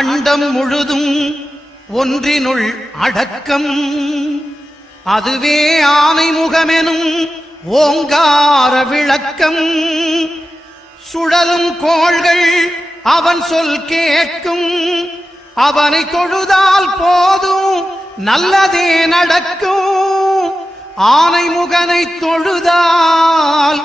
அண்டம் முழுதும் ஒன்றினுள் அடக்கம். அதுவே ஆனை முகமெனும் ஓங்கார விளக்கம். சுழலும் கோள்கள் அவன் சொல் கேட்கும். அவனை தொழுதால் போதும் நல்லதே நடக்கும். ஆனை முகனை தொழுதால்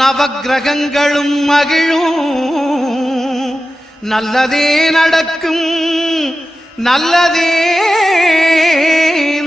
நவக்கிரகங்களும் மகிழும். நல்லதே நடக்கும், நல்லதே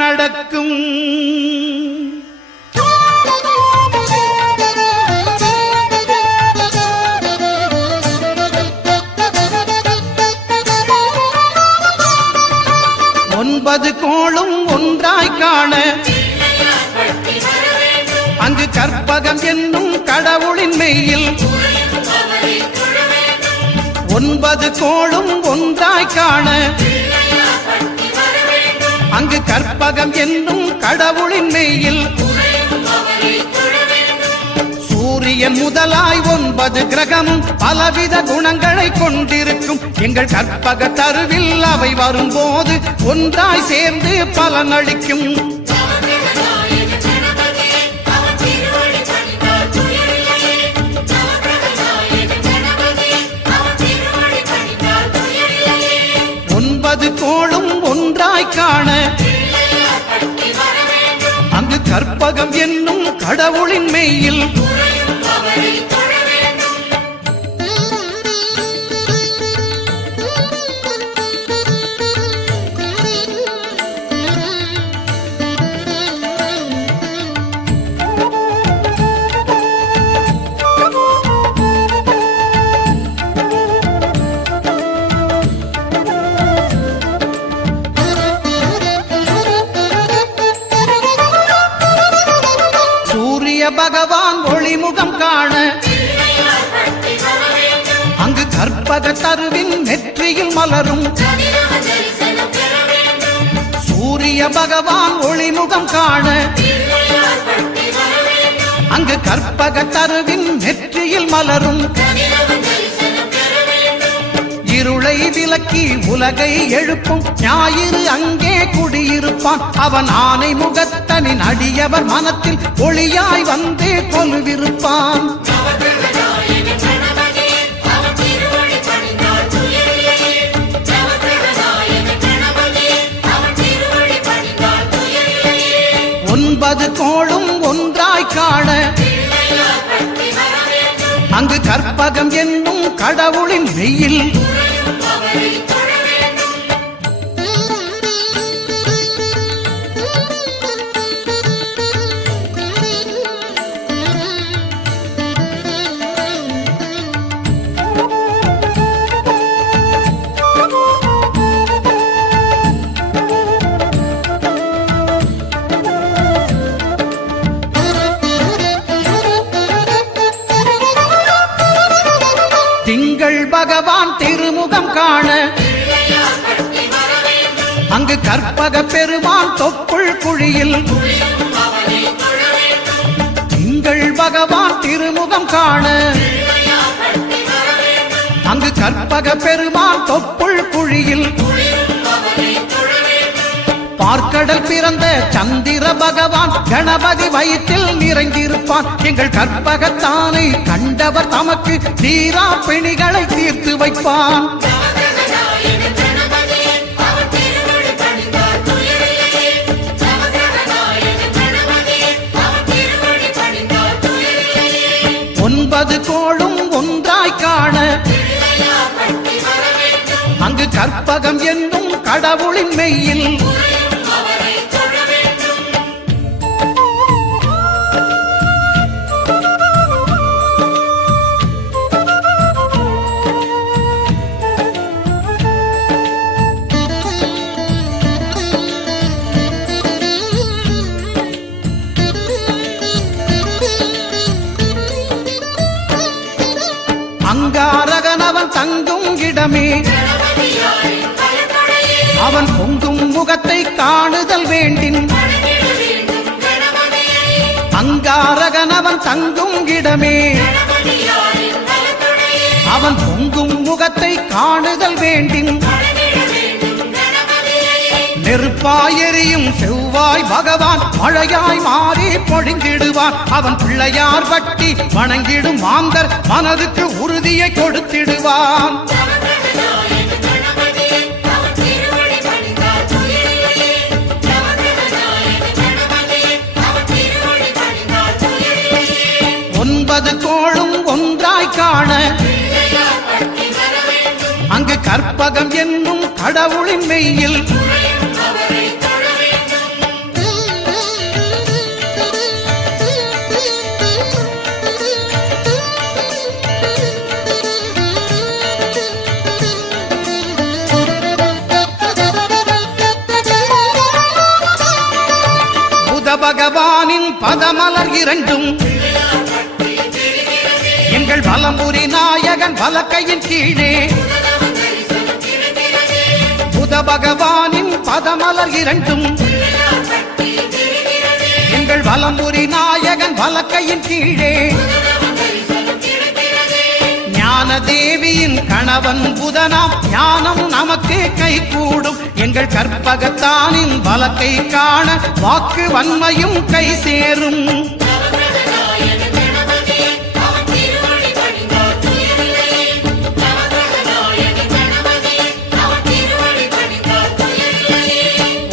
நடக்கும். ஒன்பது கோளும் ஒன்றாய் காண அங்கு கற்பகம் என்னும் கடவுளின் மெய்யில். ஒன்பது கோளும் ஒன்றாய் காண அங்கு கற்பகம் என்னும் கடவுளின் மெய்யில். சூரியன் முதலாய் 9 கிரகமும் பலவித குணங்களை கொண்டிருக்கும். எங்கள் கற்பக தருவில் அவை வரும்போது ஒன்றாய் சேர்ந்து பலனளிக்கும். ஒன்பது கோளும் ஒன்றாய் காண அங்கு கற்பகம் என்னும் கடவுளின் மெய்யில். பகவான் ஒளிமுகம் காண அங்கு கற்பக தருவின் நெற்றியில் மலரும். சூரிய பகவான் ஒளிமுகம் காண அங்கு கற்பக தருவின் நெற்றியில் மலரும். இருளை விலக்கி உலகை எழுப்பும் ஞாயிறு அங்கே குடியிருப்பான். அவன் ஆனை முகத்தனின் அடியவர் மனத்தில் ஒளியாய் வந்து கொலுவிருப்பான். ஒன்பது கோளும் ஒன்றாய் காண அங்கு கற்பகம் என்னும் கடவுளின் மெய்யில். திங்கள் பகவான் திருமுகம் காண அங்கு கற்பக பெருமான் தொப்புள் குழியில். திங்கள் பகவான் திருமுகம் காண அங்கு கற்பக பெருமான் தொப்புள் குழியில். பார்க்கடல் பிறந்த சந்திர பகவான் கணபதி வயிற்றில் நிறைந்திருப்பான். எங்கள் கற்பகத்தானை கண்டவர் தமக்கு தீரா பிணிகளை தீர்த்து வைப்பான். ஒன்பது கோளும் ஒன்றாய் காண அங்கு கற்பகம் என்னும் கடவுளின் மெய்யில். அங்காரகனவன் தங்கும் இடமே அவன் பொங்கும் முகத்தை காணுதல் வேண்டின். அங்காரகனவன் தங்கும் இடமே அவன் பொங்கும் முகத்தை காணுதல் வேண்டின். நெருப்பாய் எரியும் செவ்வாய் பகவான் மழையாய் மாறி பொழிந்திடுவான். அவன் பிள்ளையார் பட்டி வணங்கிடும் மாந்தர் மனதுக்கு உறுதியை கொடுத்திடுவான். ஒன்பது கோளும் ஒன்றாய் காண அங்கு கற்பகம் என்னும் கடவுளின் மெய்யில் புத பகவானின் பதமலர் இரண்டும் எங்கள் வலம்புரி நாயகன் வலக்கையின் கீழே. புத பகவானின் பதமலர் இரண்டும் எங்கள் வலம்புரி நாயகன் வலக்கையின் கீழே. ஞான தேவியின் கணவன் புதனாம் ஞானம் நமக்கு கை கூடும். எங்கள் கற்பகத்தானின் வலக்கை காண வாக்கு வன்மையும் கை சேரும்.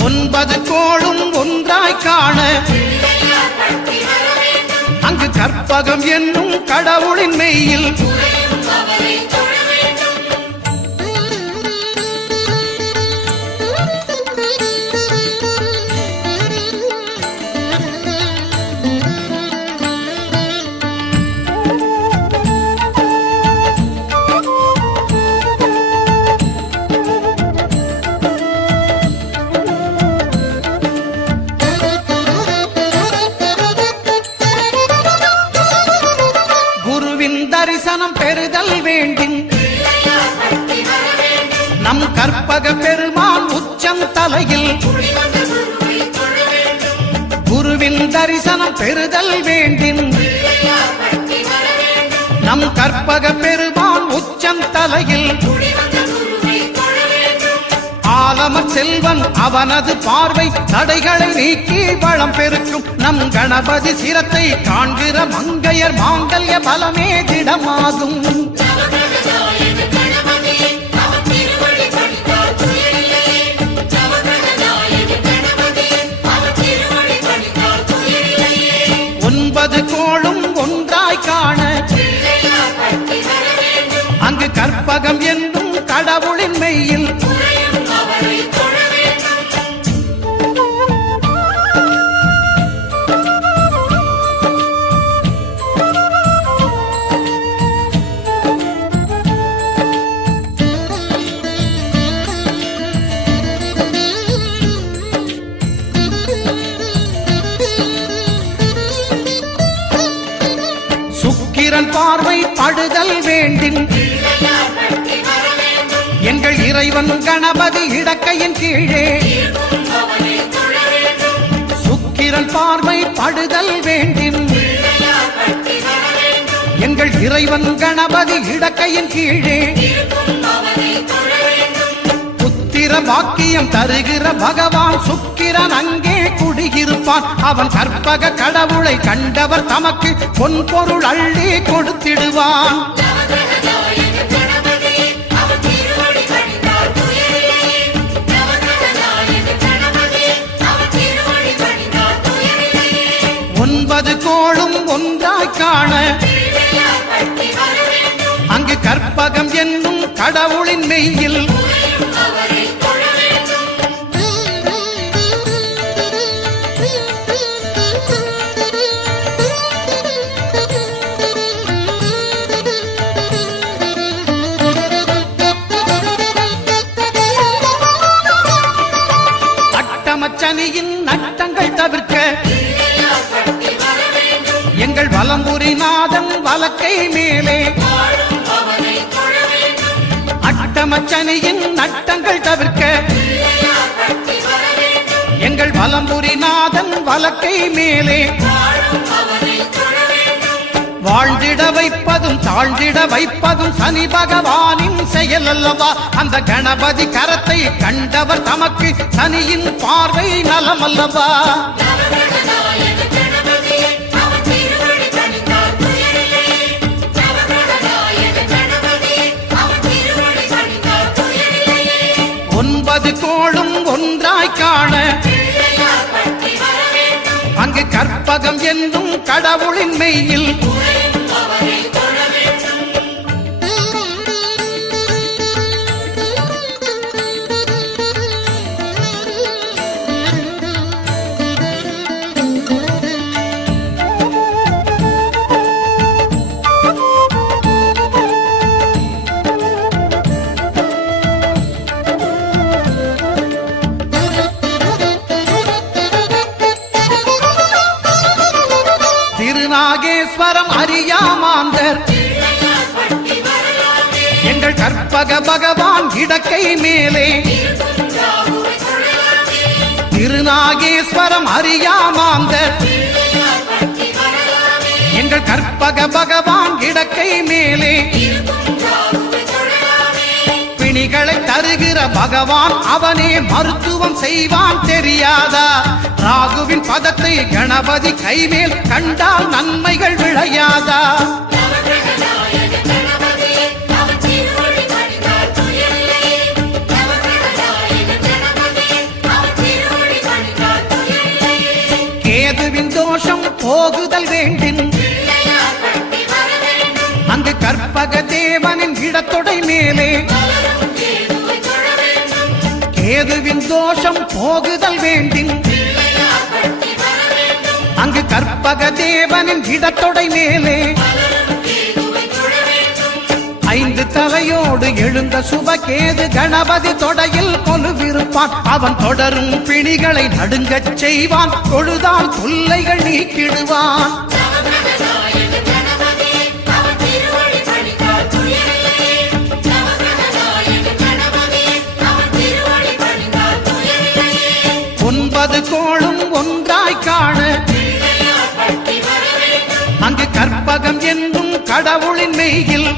ஒன்பது கோளும் ஒன்றாய் காண அங்கு கற்பகம் என்னும் கடவுளின் மெய்யில் தரிசனம் பெறுதல் வேண்டும். நம் கற்பக பெருமான் உச்சம் தலையில் குருவின் தரிசனம் பெறுதல் வேண்டும். நம் கற்பக பெருமான் உச்சம் தலையில் ஆலமர் செல்வன் அவனது பார்வை தடைகளை நீக்கி வளம் பெருக்கும். நம் கணபதி சிரத்தை காண்கிற மங்கையர் மாங்கல்ய பலமே திடமாகும். ஒன்பது கோளும் ஒன்றாய் காண அங்கு கற்பகம் என்னும் கடவுளின் மெய்யில் சுக்கிரன் பார்வை படுதல் வேண்டும். எங்கள் இறைவன் கணபதி இடக்கையின் கீழே சுக்கிரன் பார்வை படுதல் வேண்டும். எங்கள் இறைவன் கணபதி இடக்கையின் கீழே புத்திர வாக்கியம் தருகிற பகவான் சுக்கிரன் அங்கே குடியிருப்பான். அவன் கற்பக கடவுளை கண்டவர் தமக்கு பொன் பொருள் அள்ளி கொடுத்திடுவான். ஒன்பது கோளும் ஒன்றாய் காண அங்கு கற்பகம் என்னும் கடவுளின் மெய்யில் அட்டமச்சனியின் நட்டங்கள் தவிர்க்க எங்கள் வலம்புரி நாதன் வலக்கை மேலே அட்டமச்சனியின் நட்டங்கள் தவிர்க்க எங்கள் வலம்புரி நாதன் வலக்கை மேலே வாழ்ந்திட வைப்பதும் தாழ்ந்திட வைப்பதும் சனி பகவானின் செயல் அல்லவா. அந்த கணபதி கரத்தை கண்ட கண்டவர் தமக்கு சனியின் பார்வை நலமல்லவா. ஒன்பது கோளும் ஒன்றாய் காண அங்கு கற்பகம் என்னும் கடவுளின் மெய்யில் திருநாகேஸ்வரம் அறியாமாந்தர் எங்கள் கற்பக பகவான் இடக்கை மேலே. திருநாகேஸ்வரம் அறியாமாந்தர் எங்கள் கற்பக பகவான் இடக்கை மேலே. பிணிகளை தருகிற பகவான் அவனே மருத்துவம் செய்வான் தெரியாதா. ராகுவின் பதத்தை கணபதி கைமேல் கண்டால் நன்மைகள் விளையாதா. கேதுவின் தோஷம் போகுதல் வேண்டின் அங்கு கற்பக தேவனின் இடத்தொடை மேலே. கேதுவின் தோஷம் போகுதல் வேண்டின் அங்கு கற்பக தேவனின் இடத்தொடை மேலே. ஐந்து தலையோடு எழுந்த சுபகேது கணபதி தொடையில் கொலுவிருப்பான். அவன் தொடரும் பிணிகளை நடுங்கச் செய்வான். தொழுதால் தொல்லைகள் நீக்கிடுவான். ஒன்பது கோளும் ஒன்றாய் காண அங்கு கற்பகம் என்னும் கடவுளின் மெய்யில்